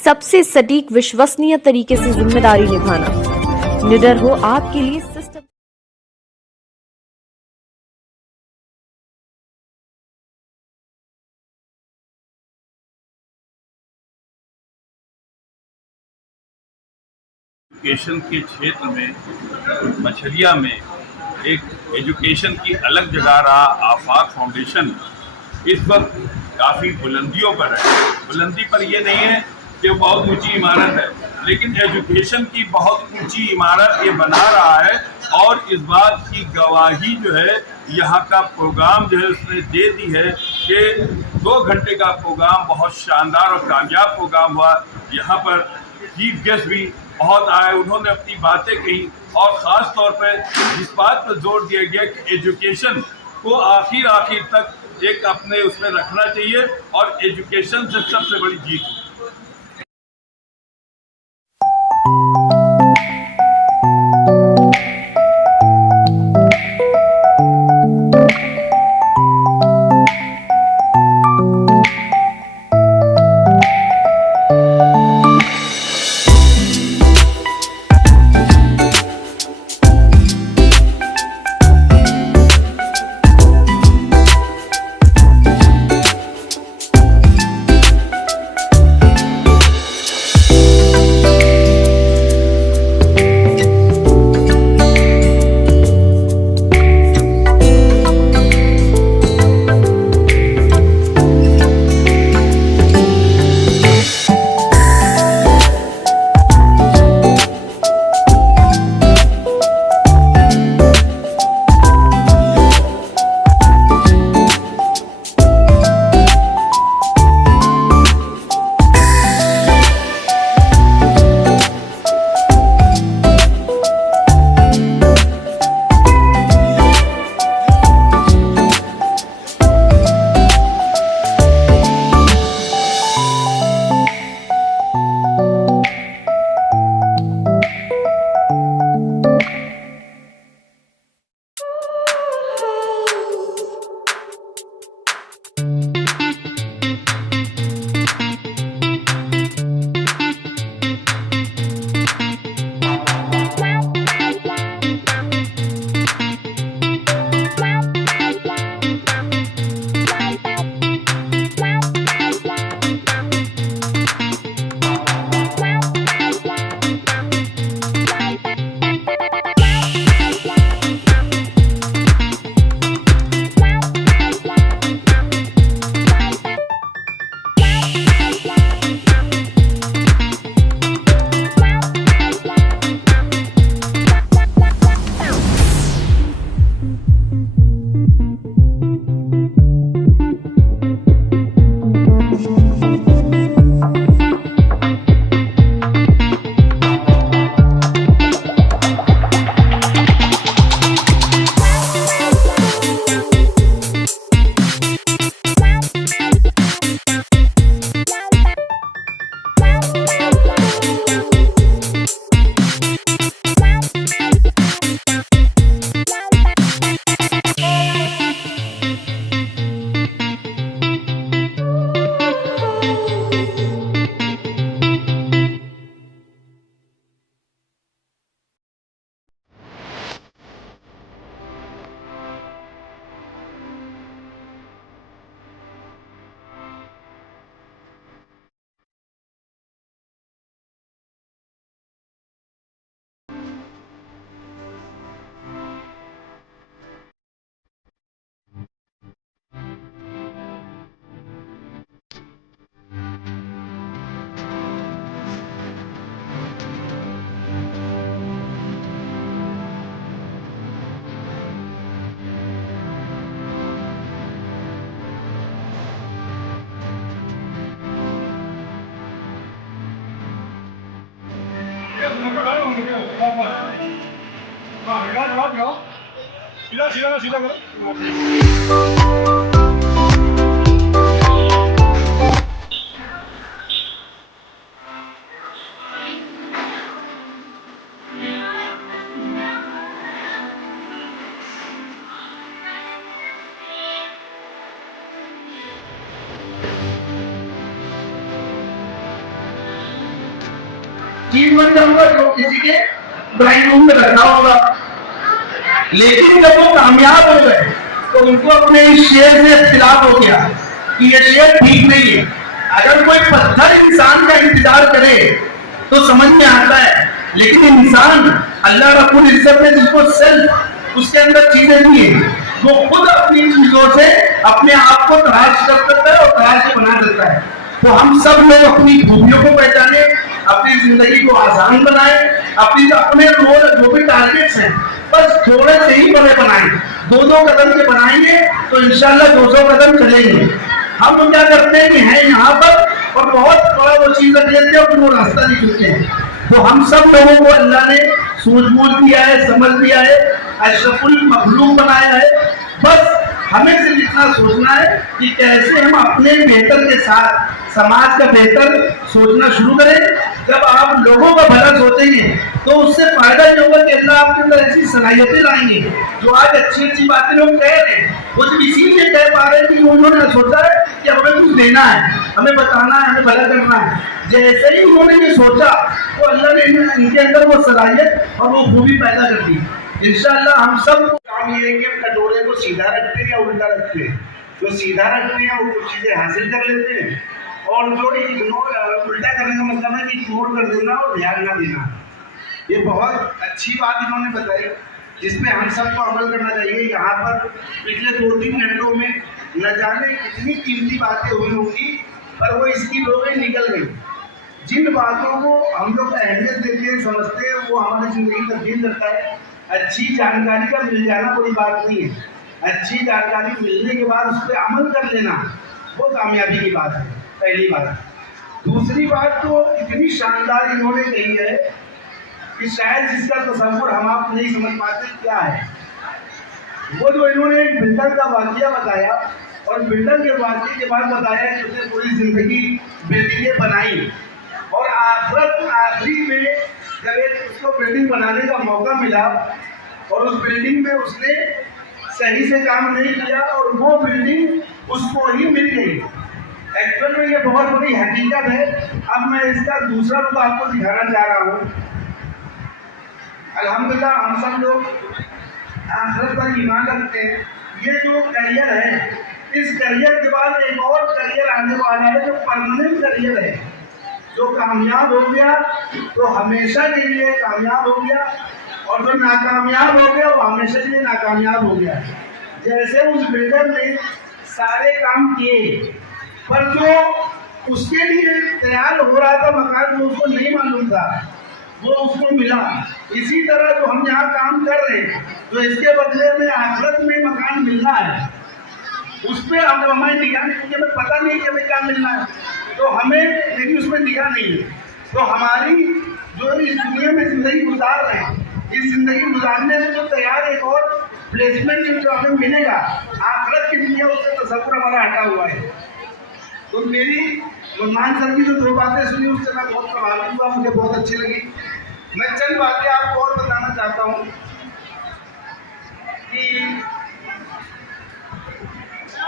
सबसे सटीक विश्वसनीय तरीके से जिम्मेदारी निभाना। निडर हो आपके लिए सिस्टम। एजुकेशन के क्षेत्र में मछलिया में एक एजुकेशन की अलग जगह रहा आफाक फाउंडेशन इस वक्त काफ़ी बुलंदियों पर है। बुलंदी पर ये नहीं है कि वो बहुत ऊंची इमारत है, लेकिन एजुकेशन की बहुत ऊंची इमारत ये बना रहा है। और इस बात की गवाही जो है यहाँ का प्रोग्राम जो है उसने दे दी है कि 2 घंटे का प्रोग्राम बहुत शानदार और कामयाब प्रोग्राम हुआ। यहाँ पर चीफ गेस्ट भी बहुत आए, उन्होंने अपनी बातें कही और ख़ास तौर पर इस बात पर जोर दिया गया कि एजुकेशन को आखिर तक एक अपने उसमें रखना चाहिए और एजुकेशन से सबसे बड़ी जीत है। चीज बन जाऊंगा जो किसी के ड्राइंग रूम में रखा होगा। लेकिन जब वो कामयाब हो गए तो उनको अपने इस शेर से इख्तिलाफ हो गया कि ये शेर ठीक नहीं है। अगर कोई पत्थर इंसान का इंतजार करे तो समझ में आता है, लेकिन इंसान अल्लाह रब्बुल इज्जत ने जिसको सेल्फ उसके अंदर चीजें दी है, वो खुद अपनी चीजों से अपने आप को तराश कर सकता है और तराश के बना देता है। तो हम सब लोग अपनी खूबियों को पहचाने, अपनी जिंदगी को आसान बनाए, अपने रोल जो भी टारगेट्स हैं बस थोड़े से ही बड़े बनाए, 2-2 कदम के बनाएंगे तो इंशाल्लाह 200 कदम चलेंगे। हम लोग क्या करते हैं कि हैं यहाँ पर और बहुत बड़ा वो चीज रख लेते हैं और वो रास्ता नहीं चुनते हैं। तो हम सब लोगों को अल्लाह ने सूझबूझ दिया है, समझ दिया है, अशरफुल मखलूक बनाया है। बस हमें सिर्फ इतना सोचना है कि कैसे हम अपने बेहतर के साथ समाज का बेहतर सोचना शुरू करें। जब आप लोगों का भला सोचेंगे तो उससे फायदा ये होगा कि अल्लाह आपके अंदर ऐसी सलाहियतें लाएंगे जो आज अच्छी अच्छी बातें लोग कह रहे हैं, वो सिर्फ इसीलिए कह पा रहे हैं कि उन्होंने सोचा है कि हमें कुछ देना है, हमें बताना है, हमें भला करना है। जैसे ही उन्होंने ये सोचा तो अल्लाह ने इनके अंदर वो सलाहियत और वो खूबी पैदा कर दी। इंशाअल्लाह हम सब काम ये है कि हम कटोरे को सीधा रखते हैं या उल्टा रखते हैं। जो सीधा रखते हैं वो कुछ चीज़ें हासिल कर लेते हैं, और जो इग्नोर उल्टा करने का मतलब है कि इग्नोर कर देना और ध्यान ना देना। ये बहुत अच्छी बात इन्होंने बताई जिसमें हम सबको अमल करना चाहिए। यहाँ पर पिछले 2-3 घंटों में न जाने कितनी कीमती बातें हुई होंगी, पर वो इसकी लोगें निकल गई। जिन बातों को हम लोग अहमियत देते हैं, समझते हैं, वो हमारी ज़िंदगी तब्दील करता है। अच्छी जानकारी का मिल जाना बड़ी बात नहीं है, अच्छी जानकारी मिलने के बाद उस पर अमल कर लेना वो कामयाबी की बात है, पहली बात। दूसरी बात तो इतनी शानदार इन्होंने कही है कि शायद जिसका तस्वुर हम आप नहीं समझ पाते क्या है। वो जो इन्होंने एक बिल्डर का वाक़या बताया और बिल्डर के वाक़ये के बाद बताया कि उसने पूरी ज़िंदगी बिल्डिंगें बनाई और आखिरी में जब एक उसको बिल्डिंग बनाने का मौका मिला और उस बिल्डिंग में उसने सही से काम नहीं किया और वो बिल्डिंग उसको ही मिल गई। एक्चुअल में ये बहुत बड़ी हकीकत है। अब मैं इसका दूसरा रूप आपको दिखाना चाह रहा हूँ। अल्हम्दुलिल्लाह हम सब लोग आखिरत पर ईमान रखते हैं। ये जो करियर है, इस करियर के बाद एक और करियर आने वाला है जो परमानेंट करियर है। जो कामयाब हो गया तो हमेशा के लिए कामयाब हो गया, और जो नाकामयाब हो गया वो हमेशा के लिए नाकामयाब हो गया। जैसे उस बिल्डर ने सारे काम किए, पर जो उसके लिए तैयार हो रहा था मकान, वो उसको नहीं मालूम था, वो उसको मिला। इसी तरह जो हम यहाँ काम कर रहे हैं, तो इसके बदले में आखिरत में मकान मिलना है, उस पर हमारी निगाह नहीं, क्योंकि हमें पता नहीं कि हमें क्या मिलना है, तो हमें लेकिन उसमें निगाह नहीं है। तो हमारी जो इस दुनिया में ज़िंदगी गुजार रहे हैं, इस ज़िंदगी गुजारने में जो तैयार एक और प्लेसमेंट जो हमें मिलेगा आखिरत की दुनिया, उससे तस्वुर हमारा हटा हुआ है। तो मेरी नुमान सर की जो 2 बातें सुनी उससे मैं बहुत प्रभावित हुआ, मुझे बहुत अच्छी लगी। मैं चंद बातें आपको और बताना चाहता हूँ कि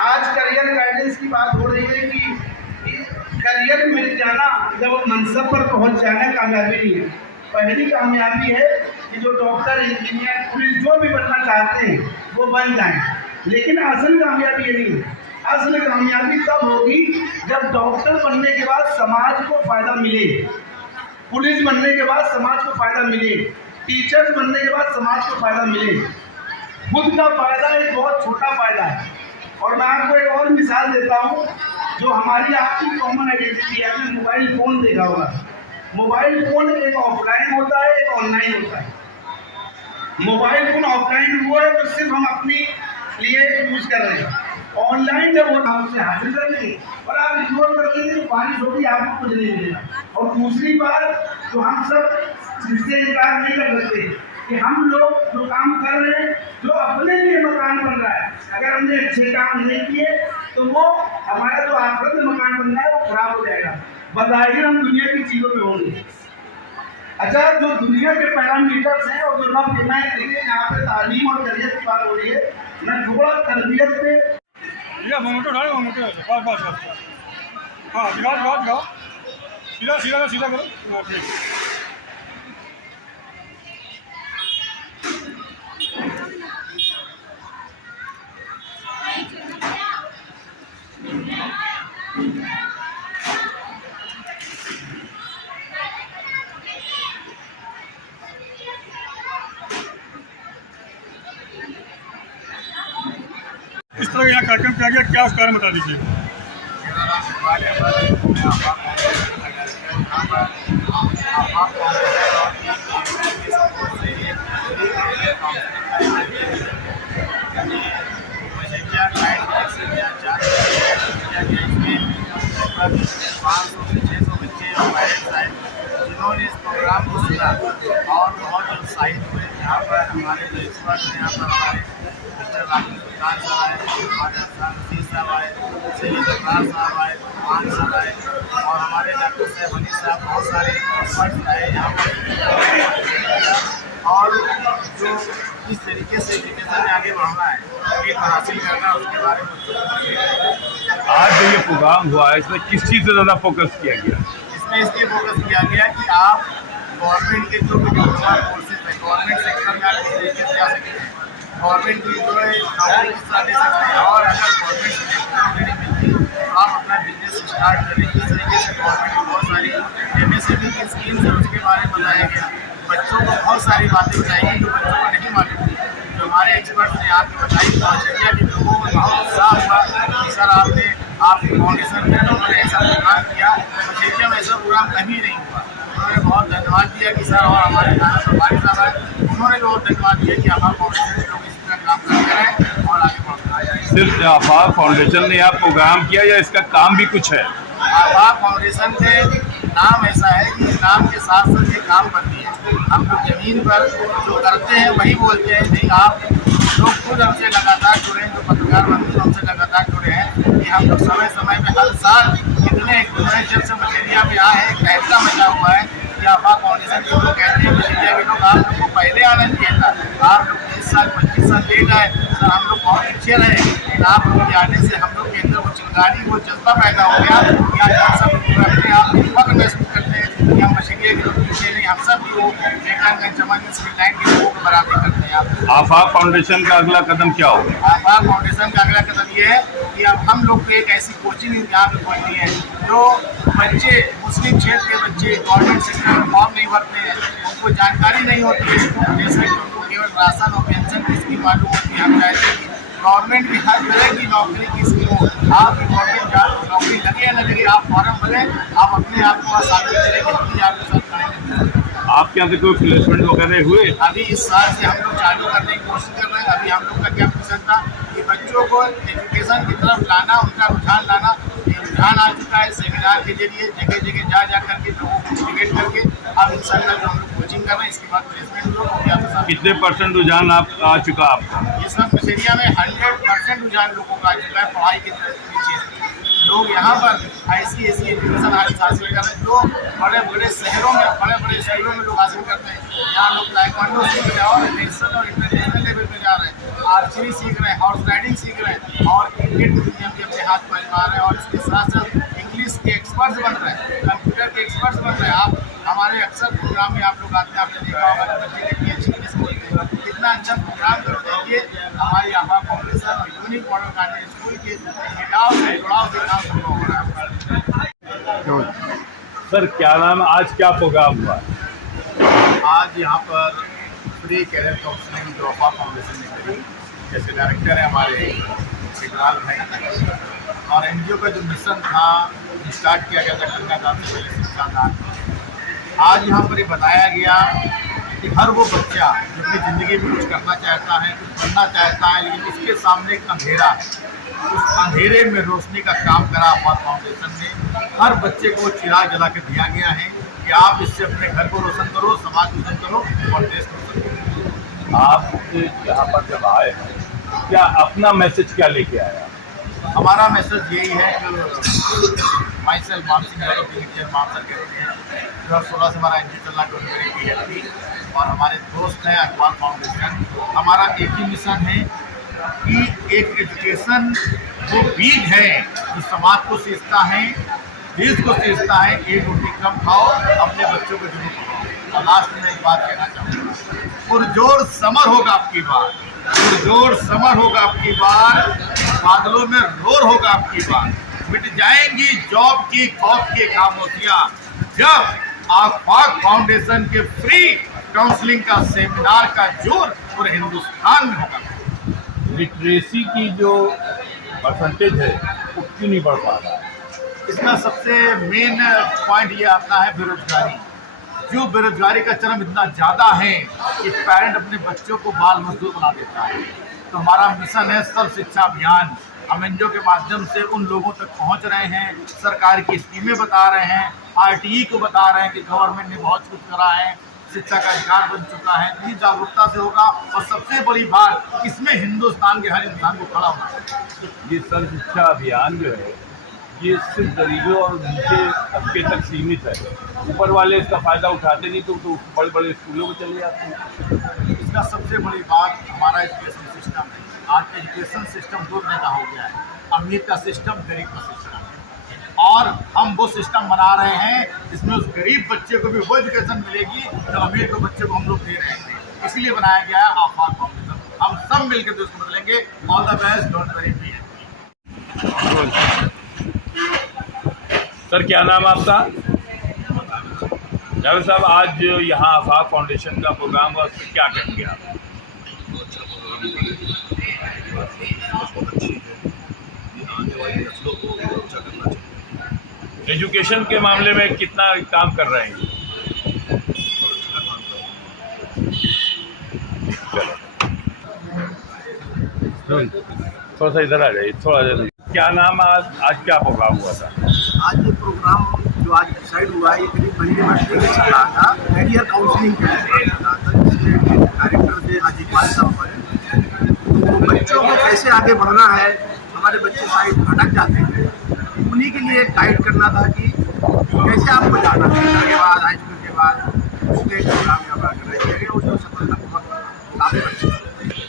आज करियर गाइडेंस की बात हो रही है कि करियर मिल जाना, जब मनसब पर पहुंच जाना कामयाबी नहीं है। पहली कामयाबी है कि जो डॉक्टर, इंजीनियर, पुलिस जो भी बनना चाहते हैं वो बन जाएं, लेकिन असल कामयाबी ये नहीं है। असल कामयाबी तब होगी जब डॉक्टर बनने के बाद समाज को फ़ायदा मिले, पुलिस बनने के बाद समाज को फ़ायदा मिले, टीचर्स बनने के बाद समाज को फ़ायदा मिले। खुद का फ़ायदा एक बहुत छोटा फ़ायदा है। और मैं आपको एक और मिसाल देता हूँ जो हमारी आपकी कॉमन आइडेंटिटी है। आपने मोबाइल फ़ोन देखा होगा। मोबाइल फ़ोन एक ऑफलाइन होता है, एक ऑनलाइन होता है। मोबाइल फ़ोन ऑफलाइन वो है जो सिर्फ हम अपने लिए यूज़ कर रहे हैं। ऑनलाइन जब वो हम उसे हासिल कर लेंगे और आप इग्नोर कर लेंगे तो बारिश होगी, आपको कुछ नहीं मिलेगा। और दूसरी बात जो हम सब जिससे इनकार नहीं कर सकते कि हम लोग जो काम कर रहे हैं, जो अपने लिए मकान बन रहा है, अगर हमने अच्छे काम नहीं किए तो वो हमारा जो आखिरत में मकान बन रहा है वो खराब हो जाएगा। बज़ाहिर हम दुनिया की चीज़ों में होंगे। अच्छा, जो दुनिया के पैरामीटर्स हैं और जो रब मैं देखिए यहाँ पे तालीम और करियर की बात हो रही है, मैं थोड़ा तरबियत पे मोटो डालो, मोटो बस बस बस। हाँ दिखाओ दिखाओ दिखाओ, सीधा सीधा सीधा करो। तरह यहाँ कार्यक्रम किया गया, क्या उस कारण बता दीजिए। जिन्होंने इस प्रोग्राम को सुना और बहुत उत्साहित हुए। यहाँ पर हमारे जो एक्सपर्ट हैं, यहाँ पर हमारे मिस्टर राजू सरकार साहब आए, हमारे अफसान साहब आए, सैयद अब्रार साहब आए, मान साहब आए और हमारे डॉक्टर साहब अली साहब, बहुत सारे एक्सपर्ट आए यहाँ पर। और जो इस तरीके से एजुकेशन में आगे बढ़ना है, एक हासिल करना, उसके बारे में आज जो ये प्रोग्राम हुआ है इसमें किस चीज़ से ज़्यादा फोकस किया गया? इसमें इसलिए फोकस किया गया कि आप गवर्नमेंट के जो भी डिप्लोमा कोर्सेज है, गवर्नमेंट सेक्टर में आप किस तरीके से जा सकते हैं, गवर्नमेंट की जो है नौकरी किस तरह दे सकते हैं, और अगर गवर्नमेंट से नौकरी मिलती तो आप अपना बिजनेस स्टार्ट करें। इस तरीके से गवर्नमेंट की बहुत सारी MSME की स्कीम्स है, उसके बारे में बताया गया। बच्चों को बहुत सारी बातें बताई गई जो बच्चों को नहीं मालूम थी, जो हमारे एक्सपर्ट ने आपको बताई। तो मछलिया के लोगों में बहुत उत्साह हुआ कि सर आपके फाउंडेशन में लोगों ने ऐसा प्रोग्राम किया। मछलिया में ऐसा प्रोग्राम कभी नहीं हुआ। उन्होंने बहुत धन्यवाद दिया कि सर, और हमारे नाना सरकारी साहब आए, उन्होंने बहुत धन्यवाद दिया कि आफाक फाउंडेशन के लोग इसी तरह काम करते रहें और आगे बढ़ते रहें। सिर्फ आफाक फाउंडेशन ने यह प्रोग्राम किया या इसका काम भी कुछ है? आफाक फाउंडेशन के नाम ऐसा है कि नाम के साथ साथ ये काम करती है। हम लोग ज़मीन पर जो करते हैं वही बोलते हैं। नहीं, आप लोग खुद हमसे लगातार जुड़े हैं, जो पत्रकार बंधु हमसे लगातार जुड़े हैं कि हम लोग समय समय में हर साल इतने जब से मछलिया में आए हैं, कहता मचा हुआ है कि आफाक फाउंडेशन के लोग कहते हैं मछलिया के लोग आप लोग को पहले आना चाहिए था, आप लोग 20 साल 25 साल लेट आए सर, हम लोग बहुत पीछे रहे, लेकिन आप लोग के आने से हम लोग के अंदर वो चिंगारी, वो जज्बा पैदा हो गया कि आज हम सब लोग अपने आप फख्र महसूस करते हैं कि हम मछलिया के लोग पीछे नहीं, हम सब भी वो बेकार चमन लाइन के लोगों को बराबर करते हैं। आफाक फाउंडेशन का अगला कदम क्या होगा? आफाक फाउंडेशन का अगला कदम ये है कि अब हम लोग को एक ऐसी कोचिंग यहाँ पे खोलनी है जो बच्चे, मुस्लिम क्षेत्र के बच्चे गवर्नमेंट सेक्टर में फॉर्म नहीं भरते हैं, उनको जानकारी नहीं होती है, जैसे कि उनको केवल राशन और पेंशन की स्कीम मालूम होती है। हम चाहते हैं कि गवर्नमेंट की हर तरह की नौकरी की स्कीम हो, आपकी गवर्नमेंट नौकरी लगे या न लगे, आप फॉर्म भरें, आप अपने आप को साबित करें कि हम भी आपके साथ करेंगे। आपके यहाँ से कोई प्लेसमेंट वगैरह हुए? अभी इस साल से हम लोग चालू करने की कोशिश कर रहे हैं। अभी हम लोग का क्या मिशन था कि बच्चों को एजुकेशन की तरफ लाना, उनका रुझान लाना। रुझान आ चुका है। सेमिनार के जरिए जगह जगह जा करके लोगों को मोटिवेट करके अब इंशाल्लाह जो हम लोग कोचिंग कर रहे हैं, इसके बाद प्लेसमेंट लोग हो गया। कितने % रुझान आ चुका आपका? इस वक्त मछलिया में 100% रुझान लोगों का आ चुका है। पढ़ाई के पीछे लोग यहाँ पर ऐसी एजुकेशन हासिल कर रहे हैं जो बड़े बड़े शहरों में लोग हासिल करते हैं। यहाँ लोग ताइक्वांडो सीख रहे हैं और नेशनल और इंटरनेशनल लेवल पे जा रहे हैं, आर्चरी सीख रहे हैं, हॉर्स राइडिंग सीख रहे हैं और क्रिकेट की दुनिया में अपने हाथ पर आजमा रहे हैं। और इसके साथ साथ इंग्लिश के एक्सपर्ट्स बन रहे हैं, कंप्यूटर के एक्सपर्ट्स बन रहे हैं। आप हमारे अक्सर प्रोग्राम में आप लोग आते हैं, आपने देखा होगा बच्चे कितनी अच्छी इंग्लिश बोलते हैं, कितना अच्छा प्रोग्राम करते हैं। ये हमारी आफाक फाउंडेशन और यूनिक मॉडल कॉन्वेंट स्कूल के जुड़ाव से काम शुरू हो रहा है। सर क्या नाम है, आज क्या प्रोग्राम हुआ? आज यहाँ पर फ्री कैरियर काउंसलिंग जो आफाक फाउंडेशन ने करी, जैसे डायरेक्टर है हमारे इकबाल भाई, और NGO का जो मिशन था स्टार्ट किया गया था कन्यादान से पहले शिक्षादान। आज यहाँ पर ये बताया गया कि हर वो बच्चा जो अपनी ज़िंदगी में कुछ करना चाहता है, कुछ बनना चाहता है, लेकिन उसके सामने एक अंधेरा है, उस अंधेरे में रोशनी का काम करा आफाक फाउंडेशन ने। हर बच्चे को चिराग जला के दिया गया है कि आप इससे अपने घर को रोशन करो, समाज रोशन करो और देश को रोशन करो। आप यहाँ पर जब आए क्या अपना मैसेज क्या लेके आया? हमारा मैसेज यही है कि माई सेल्फ मान सिंह यादव मानसर कहते हैं, 2016 से हमारा NGO चल रहा है और हमारे दोस्त हैं अखबार फाउंडेशन। हमारा एक ही मिशन है कि एक एजुकेशन वो बीज है जो समाज को सींचता है, देश को सींचता है। एक रोटी कम खाओ, अपने बच्चों को जरूर पढ़ाओ। और लास्ट में एक बात कहना चाहूँगा, पुरजोर समर होगा आपकी बार, पुरजोर समर होगा आपकी बार, बादलों में रोर होगा आपकी बार, मिट जाएंगी जॉब की खौफ की खामोशियाँ जब आफाक फाउंडेशन के फ्री काउंसलिंग का सेमिनार का जोर पूरे हिंदुस्तान में होगा। लिटरेसी की जो परसेंटेज है वो क्यों नहीं बढ़ पा रहा है? इसका सबसे मेन पॉइंट ये आता है बेरोजगारी। जो बेरोजगारी का चरम इतना ज़्यादा है कि पेरेंट अपने बच्चों को बाल मजदूर बना देता है। तो हमारा मिशन है सर्व शिक्षा अभियान। हम एनजीओ के माध्यम से उन लोगों तक पहुंच रहे हैं, सरकार की स्कीमें बता रहे हैं, आरटीई को बता रहे हैं कि गवर्नमेंट ने बहुत कुछ करा है, शिक्षा का अधिकार बन चुका है। इतनी जागरूकता से होगा और सबसे बड़ी बात इसमें हिंदुस्तान के हर इंसान को खड़ा होना है। ये सर्व शिक्षा अभियान जो है ये सिर्फ गरीबों और नीचे तबके तक सीमित है। ऊपर वाले इसका फ़ायदा उठाते नहीं तो बड़े बड़े स्कूलों में चले जाते हैं। इसका सबसे बड़ी बात हमारा एजुकेशन सिस्टम है। आज एजुकेशन सिस्टम दो तरह का हो गया है, अमीर का सिस्टम, गरीब का सिस्टम। और हम वो सिस्टम बना रहे हैं जिसमें उस गरीब बच्चे को भी वो एजुकेशन मिलेगी जो अमीर के बच्चे को हम लोग दे रहे हैं। इसीलिए बनाया गया है आफाक फाउंडेशन। हम सब मिलकर तो इसको बदलेंगे। All the best, don't worry me. Sir क्या नाम है आपका? जावेद साहब, आज यहाँ आफाक फाउंडेशन का प्रोग्राम हुआ, उसमें क्या कहेंगे आप? एजुकेशन के मामले में कितना काम कर रहे हैं? चलो थोड़ा सा इधर आ जाइए, थोड़ा जल्दी। क्या नाम आज क्या प्रोग्राम हुआ था? आज ये प्रोग्राम जो आज डिसाइड हुआ है ये करीब महीने में चल रहा था। कैरियर काउंसलिंग का डायरेक्टर थे हाजीपाल साहब पर। तो बच्चों को कैसे आगे बढ़ना है, हमारे बच्चे शायद भटक जाते हैं, उन्हीं के लिए गाइड करना था कि कैसे आपको जाना है, आगे